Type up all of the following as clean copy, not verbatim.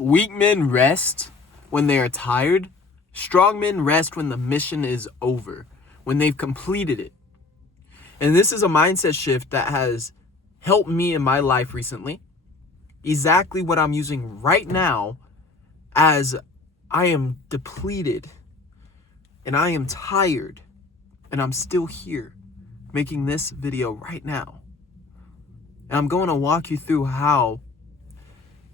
Weak men rest when they are tired. Strong men rest when the mission is over, when they've completed it. And this is a mindset shift that has helped me in my life recently. Exactly what I'm using right now as I am depleted and I am tired and I'm still here making this video right now. And I'm going to walk you through how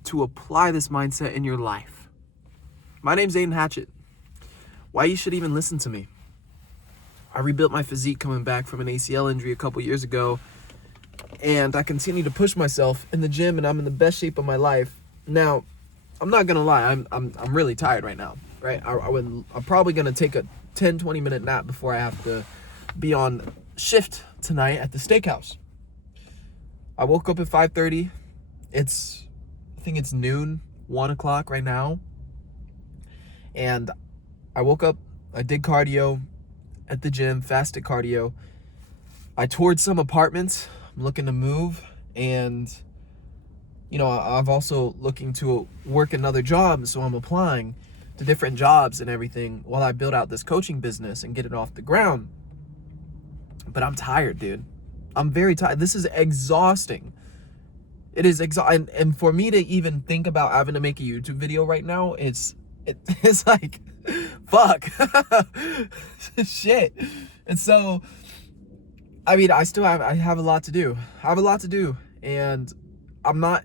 to apply this mindset in your life. My name's Aidenhatchett. Why you should even listen to me. I rebuilt my physique coming back from an ACL injury a couple years ago, and I continue to push myself in the gym, and I'm in the best shape of my life. Now, I'm not gonna lie, I'm really tired right now, right? I'm probably gonna take a 10-20 minute nap before I have to be on shift tonight at the steakhouse. I woke up at 5:30. I think it's noon, 1 o'clock right now. And I woke up, I did cardio at the gym, fasted cardio. I toured some apartments. I'm looking to move, and I've also looking to work another job, so I'm applying to different jobs and everything while I build out this coaching business and get it off the ground. But I'm tired, dude. I'm very tired. This is exhausting. It is exhausting, and for me to even think about having to make a YouTube video right now, it's like, fuck, shit. And so, I mean, I have a lot to do. I have a lot to do, and I'm not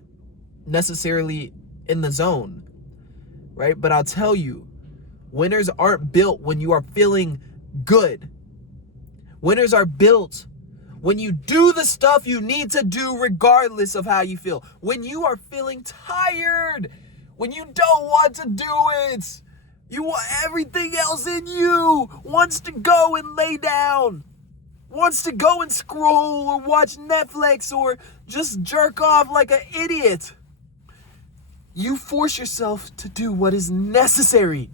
necessarily in the zone, right? But I'll tell you, winners aren't built when you are feeling good. Winners are built when you do the stuff you need to do regardless of how you feel. When you are feeling tired, when you don't want to do it, you want everything else in you wants to go and lay down, wants to go and scroll or watch Netflix or just jerk off like an idiot. You force yourself to do what is necessary.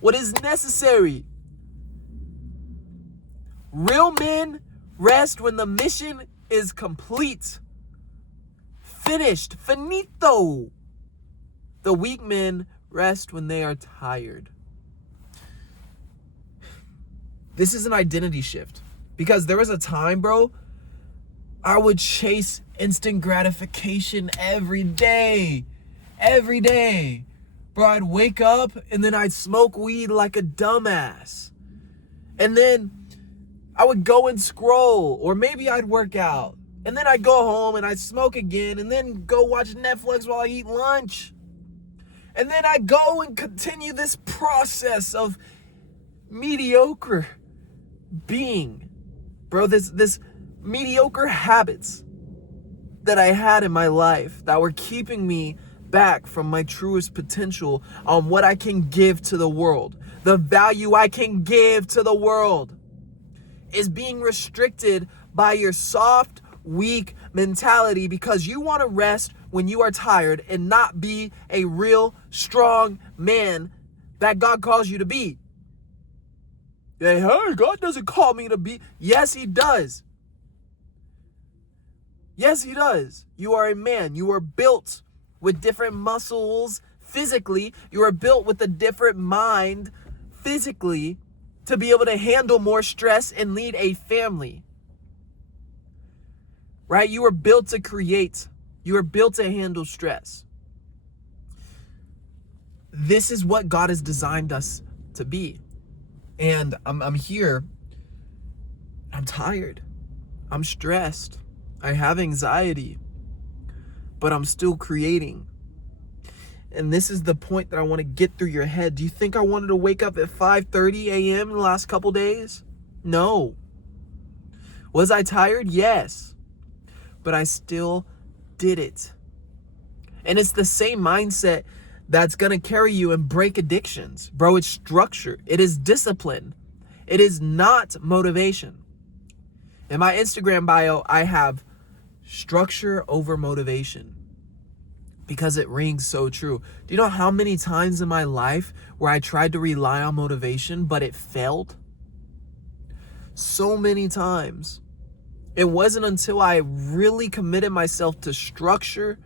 What is necessary. Real men rest when the mission is complete. Finished. Finito. The weak men rest when they are tired. This is an identity shift. Because there was a time, bro, I would chase instant gratification every day. Every day. Bro, I'd wake up and then I'd smoke weed like a dumbass. And then I would go and scroll, or maybe I'd work out. And then I'd go home and I'd smoke again and then go watch Netflix while I eat lunch. And then I'd go and continue this process of mediocre being. Bro, this mediocre habits that I had in my life that were keeping me back from my truest potential on what I can give to the world. The value I can give to the world is being restricted by your soft, weak mentality because you want to rest when you are tired and not be a real, strong man that God calls you to be. Hey, God doesn't call me to be. Yes, he does. Yes, he does. You are a man. You are built with different muscles physically. You are built with a different mind physically to be able to handle more stress and lead a family. Right? You are built to create. You are built to handle stress. This is what God has designed us to be. And I'm here. I'm tired. I'm stressed. I have anxiety. But I'm still creating. And this is the point that I want to get through your head. Do you think I wanted to wake up at 5:30 a.m. in the last couple days? No. Was I tired? Yes. But I still did it. And it's the same mindset that's going to carry you and break addictions. Bro, it's structure. It is discipline. It is not motivation. In my Instagram bio, I have structure over motivation. Because it rings so true. Do you know how many times in my life where I tried to rely on motivation, but it failed? So many times. It wasn't until I really committed myself to structure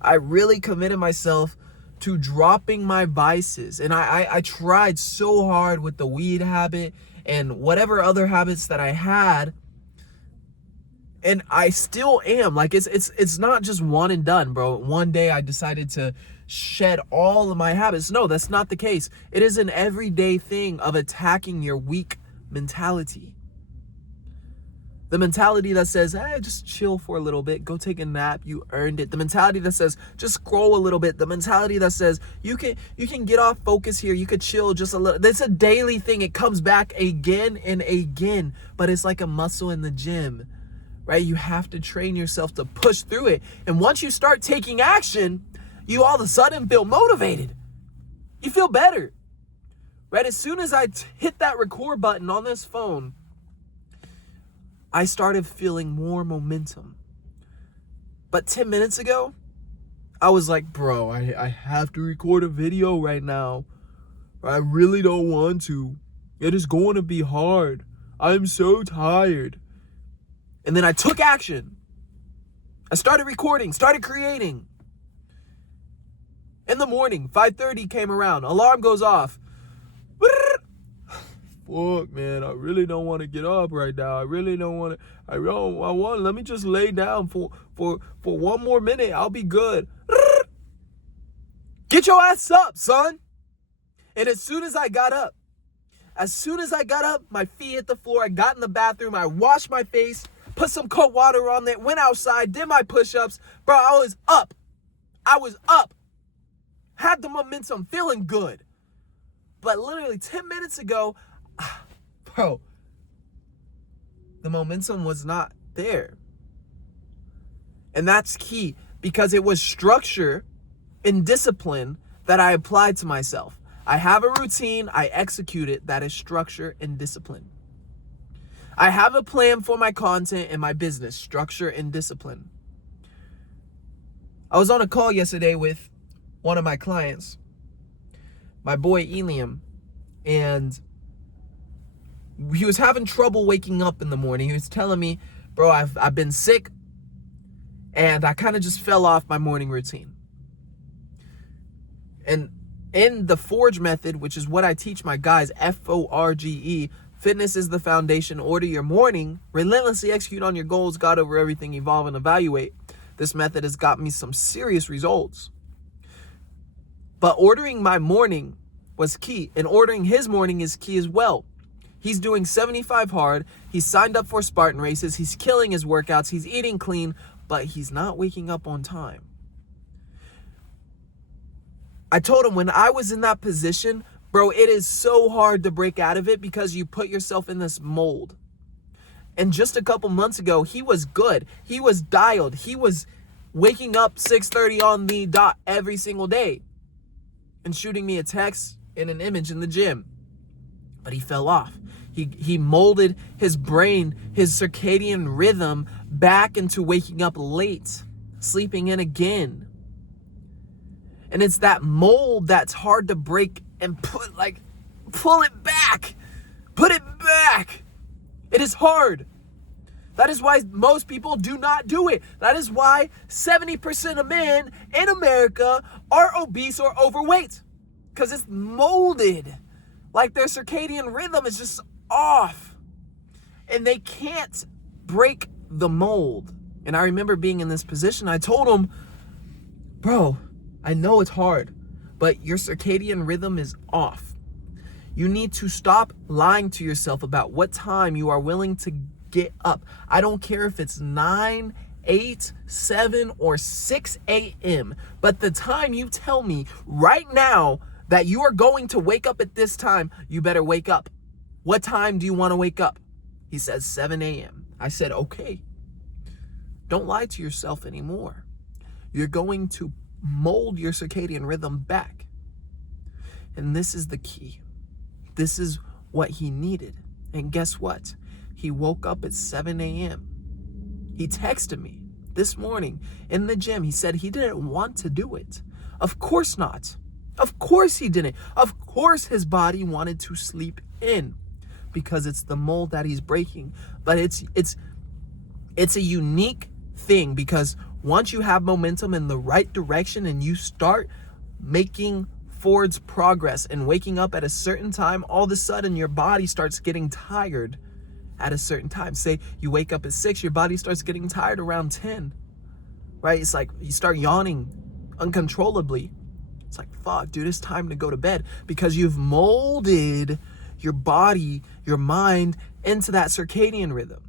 I really committed myself to dropping my vices. And I tried so hard with the weed habit and whatever other habits that I had. And I still am. Like, it's not just one and done, bro. One day I decided to shed all of my habits. No, that's not the case. It is an everyday thing of attacking your weak mentality. The mentality that says, hey, just chill for a little bit, go take a nap, you earned it. The mentality that says, just scroll a little bit. The mentality that says, you can get off focus here, you could chill just a little. That's a daily thing. It comes back again and again, but it's like a muscle in the gym, right? You have to train yourself to push through it. And once you start taking action, you all of a sudden feel motivated. You feel better, right? As soon as I hit that record button on this phone, I started feeling more momentum. But 10 minutes ago, I was like, bro, I have to record a video right now. I really don't want to. It is going to be hard. I'm so tired. And then I took action. I started recording, started creating. In the morning, 5:30 came around. Alarm goes off. Fuck, man, I really don't want to get up right now. I really don't want to. Let me just lay down for one more minute. I'll be good. Get your ass up, son. And as soon as I got up, my feet hit the floor. I got in the bathroom. I washed my face, put some cold water on there, went outside, did my push-ups. Bro, I was up. Had the momentum, feeling good. But literally 10 minutes ago, bro, the momentum was not there. And that's key, because it was structure and discipline that I applied to myself. I have a routine, I execute it. That is structure and discipline. I have a plan for my content and my business, structure and discipline. I was on a call yesterday with one of my clients, my boy Eliam, and he was having trouble waking up in the morning. He was telling me, bro, I've been sick and I kind of just fell off my morning routine. And in the Forge method, which is what I teach my guys, FORGE, fitness is the foundation, order your morning, relentlessly execute on your goals, God over everything, evolve and evaluate. This method has got me some serious results. But ordering my morning was key, and ordering his morning is key as well. He's doing 75 hard. He's signed up for Spartan races. He's killing his workouts. He's eating clean, but he's not waking up on time. I told him when I was in that position, bro, it is so hard to break out of it because you put yourself in this mold. And just a couple months ago, he was good. He was dialed. He was waking up 6:30 on the dot every single day and shooting me a text and an image in the gym. But he fell off. He molded his brain, his circadian rhythm back into waking up late, sleeping in again. And it's that mold that's hard to break and pull it back. Put it back. It is hard. That is why most people do not do it. That is why 70% of men in America are obese or overweight. Because it's molded. Like their circadian rhythm is just off. And they can't break the mold. And I remember being in this position. I told him, bro, I know it's hard, but your circadian rhythm is off. You need to stop lying to yourself about what time you are willing to get up. I don't care if it's 9, 8, 7, or 6 a.m. But the time you tell me right now that you are going to wake up at this time, you better wake up. What time do you want to wake up? He says 7 a.m. I said, okay. Don't lie to yourself anymore. You're going to mold your circadian rhythm back. And this is the key. This is what he needed. And guess what? He woke up at 7 a.m. He texted me this morning in the gym. He said he didn't want to do it. Of course not. Of course he didn't. Of course his body wanted to sleep in because it's the mold that he's breaking. But it's a unique thing because Once you have momentum in the right direction and you start making forwards progress and waking up at a certain time, all of a sudden your body starts getting tired at a certain time. Say you wake up at 6, your body starts getting tired around 10, right? It's like you start yawning uncontrollably. It's like, fuck, dude, it's time to go to bed, because you've molded your body, your mind into that circadian rhythm.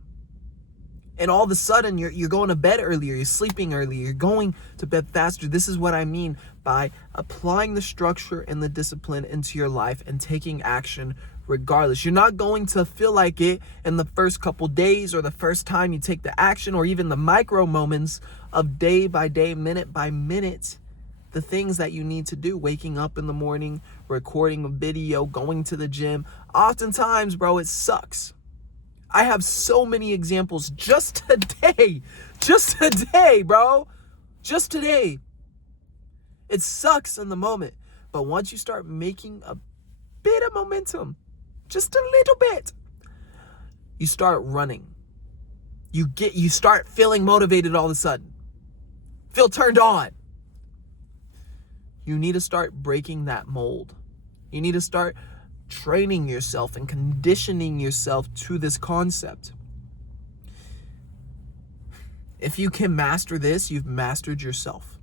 And all of a sudden, you're going to bed earlier, you're sleeping earlier, you're going to bed faster. This is what I mean by applying the structure and the discipline into your life and taking action regardless. You're not going to feel like it in the first couple days or the first time you take the action, or even the micro moments of day by day, minute by minute, the things that you need to do. Waking up in the morning, recording a video, going to the gym. Oftentimes, bro, it sucks. I have so many examples just today, bro. Just today. It sucks in the moment. But once you start making a bit of momentum, just a little bit, you start running. You start feeling motivated all of a sudden. Feel turned on. You need to start breaking that mold. You need to start training yourself and conditioning yourself to this concept. If you can master this, you've mastered yourself.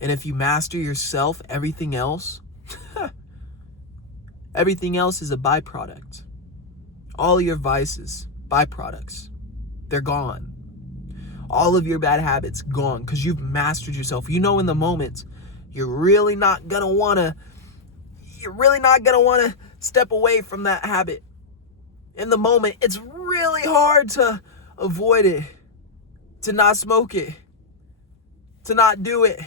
And if you master yourself, everything else, everything else is a byproduct. All your vices, byproducts, they're gone. All of your bad habits, gone, because you've mastered yourself. You know in the moment, you're really not gonna wanna step away from that habit. In the moment, it's really hard to avoid it, to not smoke it, to not do it.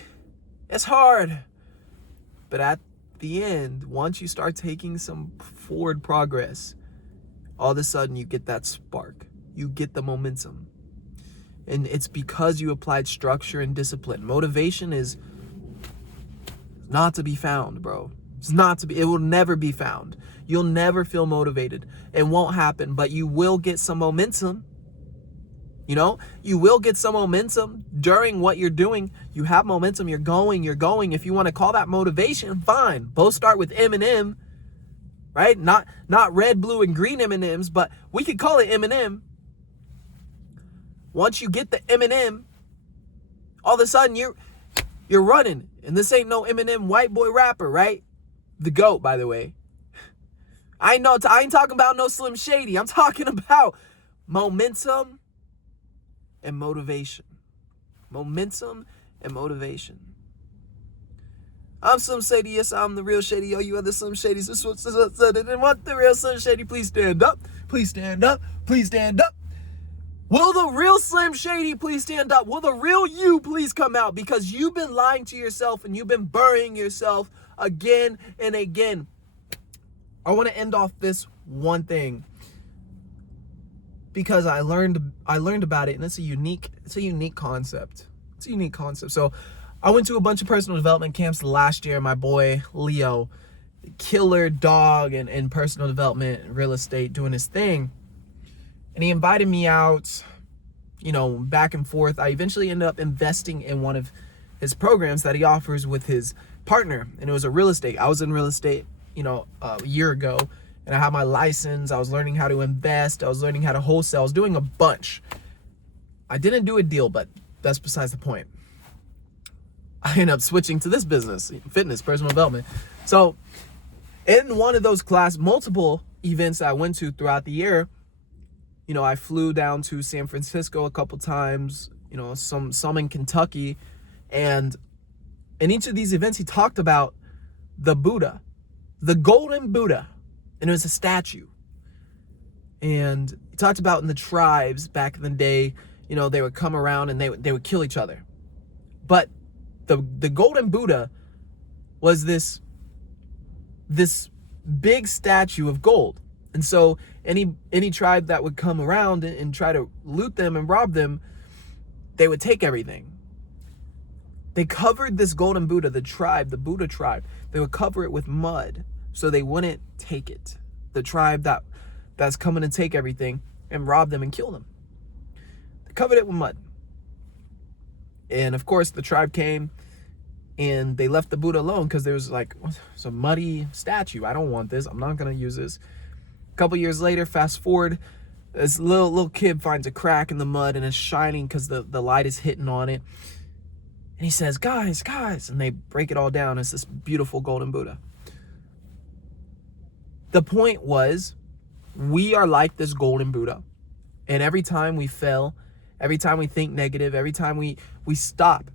It's hard. But at the end, once you start taking some forward progress, all of a sudden you get that spark. You get the momentum. And it's because you applied structure and discipline. Motivation is not to be found, bro. It will never be found. You'll never feel motivated. It won't happen, but you will get some momentum. You know, you will get some momentum during what you're doing. You have momentum, you're going. If you want to call that motivation, fine. Both start with M&M, right? Not red, blue, and green M&Ms, but we could call it M&M. Once you get the M&M, all of a sudden you're running. And this ain't no Eminem white boy rapper, right? The GOAT, by the way. I ain't talking about no Slim Shady. I'm talking about momentum and motivation. Momentum and motivation. I'm Slim Shady. Yes, I'm the real Shady. Oh, you other Slim Shadys. This what's and want the real Slim Shady? Please stand up. Please stand up. Please stand up. Will the real Slim Shady please stand up? Will the real you please come out? Because you've been lying to yourself and you've been burying yourself again and again. I want to end off this one thing because I learned about it, and it's a unique concept. It's a unique concept. So I went to a bunch of personal development camps last year. My boy Leo, killer dog in personal development, real estate, doing his thing. And he invited me out, you know, back and forth. I eventually ended up investing in one of his programs that he offers with his partner. And it was a real estate. I was in real estate, you know, a year ago. And I had my license. I was learning how to invest. I was learning how to wholesale. I was doing a bunch. I didn't do a deal, but that's besides the point. I ended up switching to this business, fitness, personal development. So in one of those multiple events that I went to throughout the year, you know, I flew down to San Francisco a couple times, you know, some in Kentucky. And in each of these events, he talked about the Buddha, the golden Buddha. And it was a statue. And he talked about in the tribes back in the day, you know, they would come around and they would kill each other. But the golden Buddha was this big statue of gold. And so any tribe that would come around and try to loot them and rob them, they would take everything. They covered this golden Buddha, the Buddha tribe, they would cover it with mud so they wouldn't take it. The tribe that's coming to take everything and rob them and kill them. They covered it with mud. And of course, the tribe came and they left the Buddha alone because there was like some muddy statue. I don't want this. I'm not going to use this. A couple years later, fast forward, this little kid finds a crack in the mud and it's shining because the light is hitting on it. And he says, guys, and they break it all down. It's this beautiful golden Buddha. The point was, we are like this golden Buddha. And every time we fail, every time we think negative, every time we stop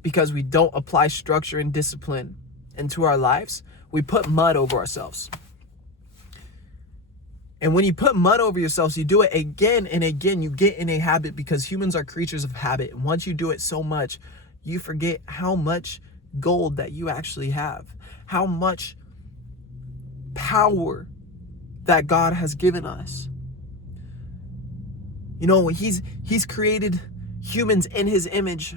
because we don't apply structure and discipline into our lives, we put mud over ourselves. And when you put mud over yourselves, you do it again and again. You get in a habit because humans are creatures of habit. And once you do it so much, you forget how much gold that you actually have, how much power that God has given us. You know, he's created humans in his image.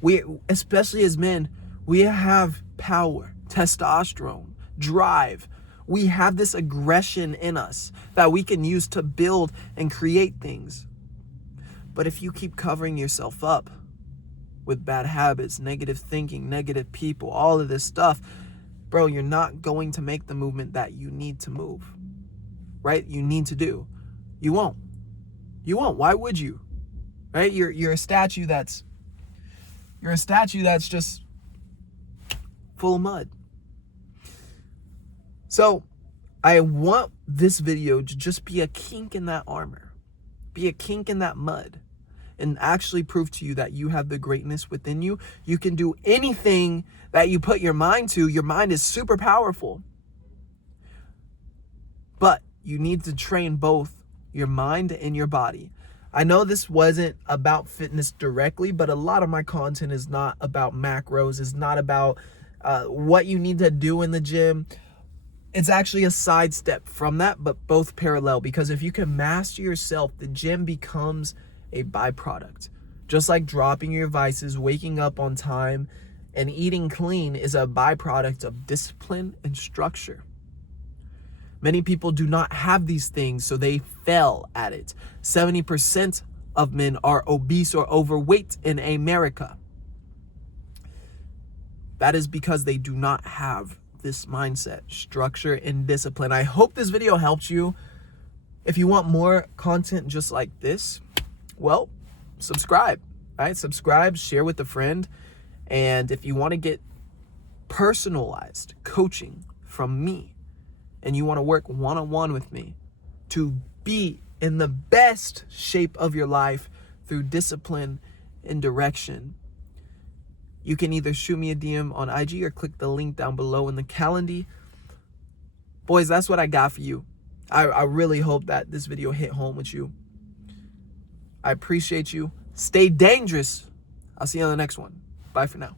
We, especially as men, we have power, testosterone, drive. We have this aggression in us that we can use to build and create things. But if you keep covering yourself up with bad habits, negative thinking, negative people, all of this stuff, bro, you're not going to make the movement that you need to move, right? You need to do. You won't. Why would you? Right? You're a statue that's just full of mud. So I want this video to just be a kink in that armor, be a kink in that mud, and actually prove to you that you have the greatness within you. You can do anything that you put your mind to. Your mind is super powerful. But you need to train both your mind and your body. I know this wasn't about fitness directly, but a lot of my content is not about macros. It's not about what you need to do in the gym. It's actually a sidestep from that, but both parallel. Because if you can master yourself, the gym becomes a byproduct. Just like dropping your vices, waking up on time, and eating clean is a byproduct of discipline and structure. Many people do not have these things, so they fail at it. 70% of men are obese or overweight in America. That is because they do not have this mindset, structure, and discipline. I hope this video helped you. If you want more content just like this, well, subscribe, right? Subscribe, share with a friend. And if you want to get personalized coaching from me and you want to work one-on-one with me to be in the best shape of your life through discipline and direction, you can either shoot me a DM on IG or click the link down below in the calendar. Boys, that's what I got for you. I really hope that this video hit home with you. I appreciate you. Stay dangerous. I'll see you on the next one. Bye for now.